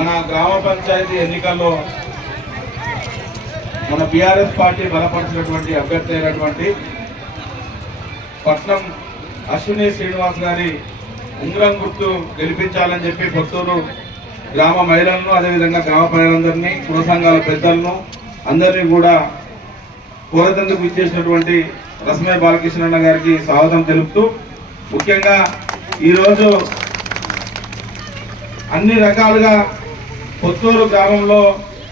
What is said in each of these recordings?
మన గ్రామ పంచాయతీ ఎన్నికల్లో మన బీఆర్ఎస్ పార్టీ బలపరిచినటువంటి అభ్యర్థి అయినటువంటి పట్నం అశ్విని శ్రీనివాస్ గారి ఉంగరం గుర్తు గెలిపించాలని చెప్పి పొత్తూరు గ్రామ మహిళలను అదేవిధంగా గ్రామ ప్రజలందరినీ కుల సంఘాల పెద్దలను అందరినీ కూడా కోరతందుకు ఇచ్చేసినటువంటి రసమే బాలకృష్ణ గారికి స్వాగతం తెలుపుతూ, ముఖ్యంగా ఈరోజు అన్ని రకాలుగా పొత్తూరు గ్రామంలో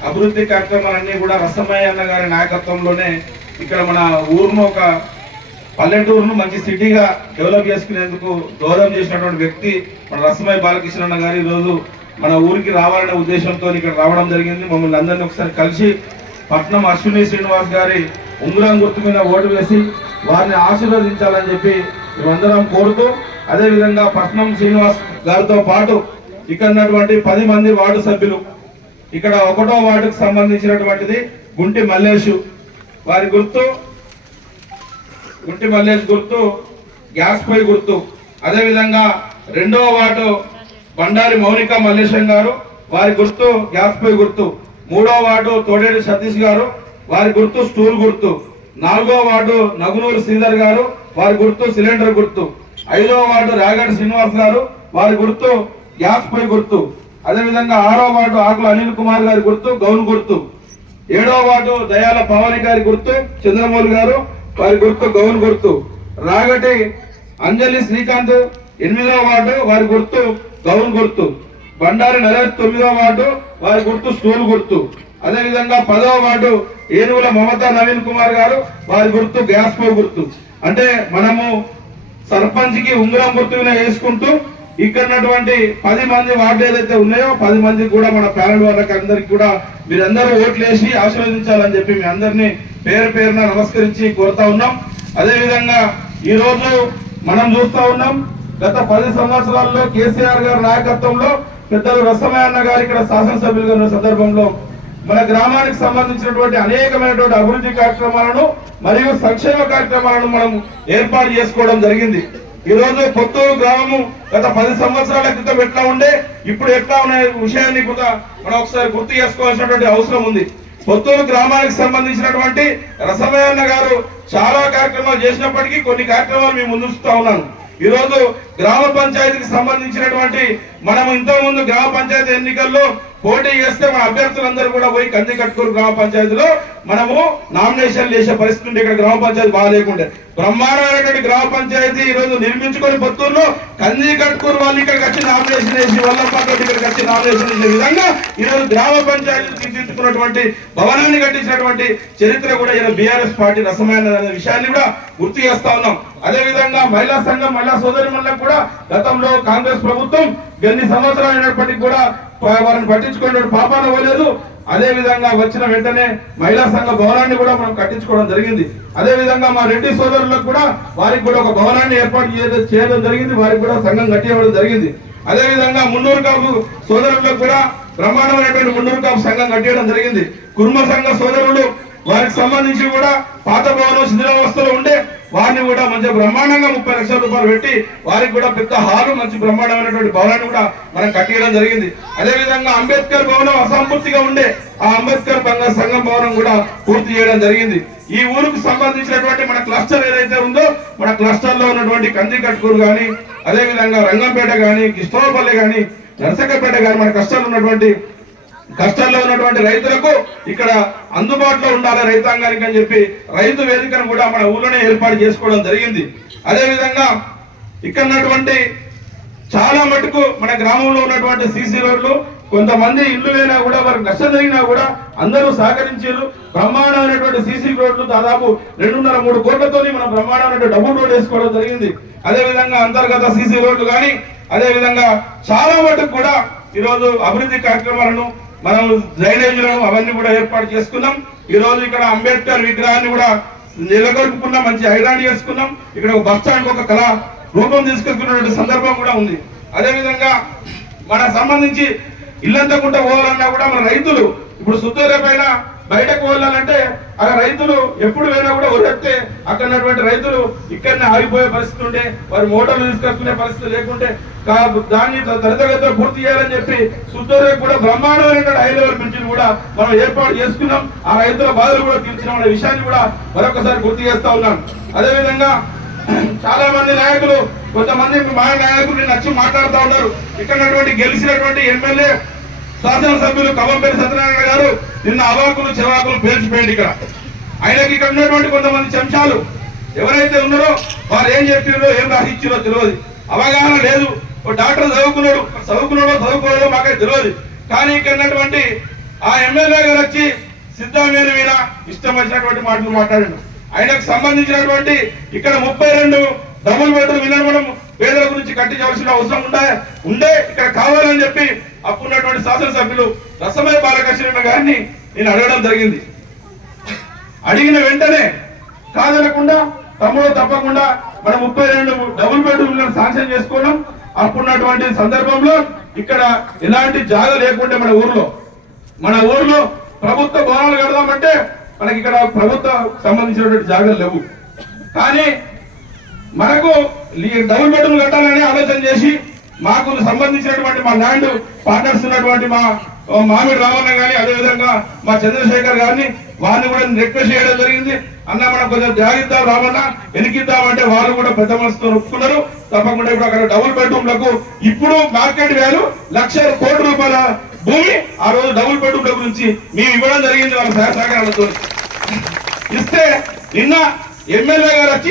అభివృద్ధి కార్యక్రమాలన్నీ కూడా రసమయ్య అన్న గారి నాయకత్వంలోనే ఇక్కడ మన ఊరును ఒక పల్లెటూరును మంచి సిటీగా డెవలప్ చేసుకునేందుకు దోహదం చేసినటువంటి వ్యక్తి మన రసమయ్య బాలకృష్ణ గారు ఈరోజు మన ఊరికి రావాలనే ఉద్దేశంతో ఇక్కడ రావడం జరిగింది. మమ్మల్ని అందరినీ ఒకసారి కలిసి పట్నం అశ్విని శ్రీనివాస్ గారి ఉంగరం గుర్తు మీద ఓటు వేసి వారిని ఆశీర్వదించాలని చెప్పి మేమందరం కోరుతూ, అదేవిధంగా పట్నం శ్రీనివాస్ గారితో పాటు ఇక్కడ ఉన్నటువంటి 10 మంది వార్డు సభ్యులు, ఇక్కడ 1వ వార్డుకు సంబంధించినటువంటిది గుంటి మల్లేషు, వారి గుర్తు గుంటి మల్లేష్ గుర్తు గ్యాస్ పై గుర్తు, అదేవిధంగా 2వ వార్డు బండారి మౌనిక మల్లేశం గారు, వారి గుర్తు గ్యాస్ పై గుర్తు, 3వ వార్డు తోడేటి సతీష్ గారు, వారి గుర్తు స్టూల్ గుర్తు, 4వ వార్డు నగునూరు శ్రీధర్ గారు, వారి గుర్తు సిలిండర్ గుర్తు, 5వ వార్డు రాగడి శ్రీనివాస్ గారు, వారి గుర్తు గ్యాస్ పై గుర్తు, అదేవిధంగా 6వ వార్డు ఆకుల అనిల్ కుమార్ గారి గుర్తు గౌన్ గుర్తు, 7వ వార్డు దయాల పవని గారి గుర్తు చంద్రమౌళి గారు, వారి గుర్తు గౌన్ గుర్తు, రాగటి అంజలి శ్రీకాంత్ 8వ వార్డు, వారి గుర్తు గౌన్ గుర్తు, బండారి నరేష్ 9వ వార్డు, వారి గుర్తు స్టూల్ గుర్తు, అదేవిధంగా 10వ వార్డు ఏనుగుల మమతా నవీన్ కుమార్ గారు, వారి గుర్తు గ్యాస్ పై గుర్తు. అంటే మనము సర్పంచ్ కి ఉంగరం గుర్తుగా వేసుకుంటూ ఇక్కడ ఉన్నటువంటి 10 మంది వార్డు ఏదైతే ఉన్నాయో 10 మంది కూడా మన ప్యానల్ వాళ్ళకి అందరికి కూడా మీరందరూ ఓట్లు వేసి ఆశీర్వదించాలని చెప్పి మీ అందరినీ పేరు పేరున నమస్కరించి కోరుతా ఉన్నాం. అదేవిధంగా ఈ రోజు మనం చూస్తా ఉన్నాం, గత 10 సంవత్సరాల్లో కేసీఆర్ గారి నాయకత్వంలో పెద్దలు రసమయ్య అన్న గారు ఇక్కడ శాసనసభ్యులుగా ఉన్న సందర్భంలో మన గ్రామానికి సంబంధించినటువంటి అనేకమైనటువంటి అభివృద్ధి కార్యక్రమాలను మరియు సంక్షేమ కార్యక్రమాలను మనం ఏర్పాటు చేసుకోవడం జరిగింది. ఈ రోజు పొత్తూరు గ్రామము గత 10 సంవత్సరాల క్రితం ఎట్లా ఉండే, ఇప్పుడు ఎట్లా ఉన్న విషయాన్ని కూడా మనం ఒకసారి గుర్తు చేసుకోవాల్సినటువంటి అవసరం ఉంది. పొత్తూరు గ్రామానికి సంబంధించినటువంటి రసమయ్య అన్న గారు చాలా కార్యక్రమాలు చేసినప్పటికీ కొన్ని కార్యక్రమాలు మేము ముందుస్తూ ఉన్నాను. ఈ రోజు గ్రామ పంచాయతీకి సంబంధించినటువంటి మనము ఇంతకు ముందు గ్రామ పంచాయతీ ఎన్నికల్లో పోటీ చేస్తే మన అభ్యర్థులందరూ కూడా పోయి కంది కట్టుకూరు గ్రామ పంచాయతీలో మనము నామినేషన్ చేసే పరిస్థితి ఉంటే ఇక్కడ గ్రామ పంచాయతీ బాగా లేకుండే బ్రహ్మాండమైనటువంటి గ్రామ పంచాయతీ ఈ రోజు నిర్మించుకొని పొత్తూరులో కంది కట్టుకూరు వాళ్ళు ఇక్కడికి వచ్చి నామినేషన్ వేసి వల్లపాటు ఇక్కడికి వచ్చి నామినేషన్ వేసే విధంగా ఈ రోజు గ్రామ పంచాయతీ తీర్చిదిద్దుకున్నటువంటి భవనాన్ని కట్టించినటువంటి చరిత్ర కూడా ఇలా బీఆర్ఎస్ పార్టీ రసమైన విషయాన్ని కూడా గుర్తు చేస్తా ఉన్నాం. అదే విధంగా మహిళా సంఘం మహిళా సోదరిమణులకు కూడా గతంలో కాంగ్రెస్ ప్రభుత్వం ఎన్ని సంవత్సరాలు అయినప్పటికీ కూడా వారిని పట్టించుకునే పాపాన పోలేదు. అదే విధంగా వచ్చిన వెంటనే మహిళా సంఘ భవనాన్ని కూడా మనం కట్టించుకోవడం జరిగింది. అదే విధంగా మా రెడ్డి సోదరులకు కూడా వారికి కూడా ఒక భవనాన్ని ఏర్పాటు చేయడం జరిగింది, వారికి కూడా సంఘం కట్టివ్వడం జరిగింది. అదే విధంగా మున్నూరు కాపు సోదరులకు కూడా బ్రహ్మాండమైనటువంటి మున్నూరు కాపు సంఘం కట్టియడం జరిగింది. కుర్మ సంఘ సోదరులు వారికి సంబంధించి కూడా పాత భవనం శిథిలావస్థలో ఉండే వారిని కూడా మంచి బ్రహ్మాండంగా 30 లక్షల రూపాయలు పెట్టి వారికి కూడా పెద్ద హాలు మంచి బ్రహ్మాండమైనటువంటి భవనాన్ని కూడా మనం కట్టియడం జరిగింది. అదే విధంగా అంబేద్కర్ భవనం అసంపూర్తిగా ఉండే ఆ అంబేద్కర్ సంఘం భవనం కూడా పూర్తి చేయడం జరిగింది. ఈ ఊరుకు సంబంధించినటువంటి మన క్లస్టర్ ఏదైతే ఉందో మన క్లస్టర్ లో ఉన్నటువంటి కంది కట్టుకూరు కానీ అదే విధంగా రంగంపేట కానీ కిష్టోపల్లి కానీ నరసక్కపేట కానీ మన కష్టాల్లో ఉన్నటువంటి రైతులకు ఇక్కడ అందుబాటులో ఉండాలి రైతాంగానికి అని చెప్పి రైతు వేదికను కూడా మన ఊళ్ళోనే ఏర్పాటు చేసుకోవడం జరిగింది. అదే విధంగా ఇక్కడ ఉన్నటువంటి చాలా మటుకు మన గ్రామంలో ఉన్నటువంటి సీసీ రోడ్లు కొంతమంది ఇల్లు లేనా కూడా వారికి నష్టం జరిగినా కూడా అందరూ సహకరించారు. బ్రహ్మాండమైనటువంటి సీసీ రోడ్లు దాదాపు 2.5-3 కోట్లతో మనం బ్రహ్మాండమైనటువంటి డబుల్ రోడ్ వేసుకోవడం జరిగింది. అదే విధంగా అంతర్గత సీసీ రోడ్లు కానీ అదే విధంగా చాలా మటుకు కూడా ఈరోజు అభివృద్ధి కార్యక్రమాలను మనం డ్రైనేజీలను అవన్నీ కూడా ఏర్పాటు చేసుకున్నాం. ఈ రోజు ఇక్కడ అంబేద్కర్ విగ్రహాన్ని కూడా నెలకొల్పుకున్నాం, మంచి ఐరాన్ చేసుకున్నాం. ఇక్కడ ఒక బస్ స్టాండ్ ఒక కళ రూపం తీసుకొచ్చుకున్నటువంటి సందర్భం కూడా ఉంది. అదే విధంగా మన సంబంధించి ఇల్లంతా కూడా పోవాలన్నా కూడా మన రైతులు ఇప్పుడు సుత్తూరు పైన బయటకు వెళ్ళాలంటే అక్కడ రైతులు ఎప్పుడు పోయినా కూడా ఉరెత్తే అక్కడ ఉన్నటువంటి రైతులు ఇక్కడనే ఆగిపోయే పరిస్థితి ఉంటే వారి మోటార్లు తీసుకొచ్చుకునే పరిస్థితి లేకుంటే దాన్ని త్వరితగతిలో పూర్తి చేయాలని చెప్పి సుద్దూరు కూడా బ్రహ్మాండమైనటువంటి హై లెవెల్ బ్రిడ్జిని కూడా మనం ఏర్పాటు చేసుకున్నాం. ఆ రైతుల బాధలు కూడా తీర్చిన అనే విషయాన్ని కూడా మరొకసారి గుర్తు చేస్తా ఉన్నాను. అదేవిధంగా చాలా మంది నాయకులు, కొంతమంది మా నాయకులు నచ్చి మాట్లాడుతూ ఉన్నారు. ఇక్కడ గెలిచినటువంటి ఎమ్మెల్యే శాసనసభ్యులు కవంపల్లి సత్యనారాయణ గారు నిన్న అవాకులు చెవాకులు పేర్చిపోయింది. ఆయనకి ఇక్కడ ఉన్నటువంటి కొంతమంది చెంచాలు ఎవరైతే ఉన్నారో వారు ఏం చెప్పారో ఏం రాసిచ్చారో తెలియదు, అవగాహన లేదు. డాక్టర్ చదువుకున్నాడో మాకైతే తెలియదు. కానీ ఇక్కడ ఉన్నటువంటి ఆ ఎమ్మెల్యే గారు వచ్చి సిద్ధమైన మీద ఇష్టం వచ్చినటువంటి మాటలు మాట్లాడాడు. ఆయనకు సంబంధించినటువంటి ఇక్కడ 32 డబుల్ బెడ్రూమ్ ఇళ్లను మనం పేదల గురించి కట్టించవలసిన అవసరం ఉండే ఇక్కడ కావాలని చెప్పి అప్పుడున్నటువంటి శాసనసభ్యులు రసమయ్య బాలకృష్ణ గారిని నేను అడగడం జరిగింది. అడిగిన వెంటనే కాదనకుండా తమ్ముడు తప్పకుండా మనం 32 డబుల్ బెడ్రూమ్లను శాంక్షన్ చేసుకోవడం. అప్పుడున్నటువంటి సందర్భంలో ఇక్కడ ఎలాంటి జాగ లేకుంటే మన ఊర్లో ప్రభుత్వ భవనాలు కడదామంటే మనకి ఇక్కడ ప్రభుత్వ సంబంధించినటువంటి జాగాలు లేవు. కానీ మనకు డబుల్ బెడ్రూమ్ కట్టాలని ఆలోచన చేసి మాకు సంబంధించినటువంటి మా ల్యాండ్ పార్ట్నర్స్ ఉన్నటువంటి మా మామిడి రామన్న గాని, అదేవిధంగా మా చంద్రశేఖర్ గారిని వారిని కూడా రిక్వెస్ట్ చేయడం జరిగింది. అన్న మనం కొంచెం జాగిద్దాం రామన్న, వెనికిద్దామంటే వాళ్ళు కూడా పెద్ద మనసుతో ఒప్పుకున్నారు. తప్పకుండా ఇప్పుడు అక్కడ డబుల్ బెడ్రూమ్లకు ఇప్పుడు మార్కెట్ వాల్యూ 1,00,00,000 కోట్ల రూపాయల భూమి ఆ రోజు డబుల్ బెడ్రూమ్ల గురించి మేము ఇవ్వడం జరిగింది. వాళ్ళ సహాయ సహకారాలతో ఇస్తే నిన్న ఎమ్మెల్యే గారు వచ్చి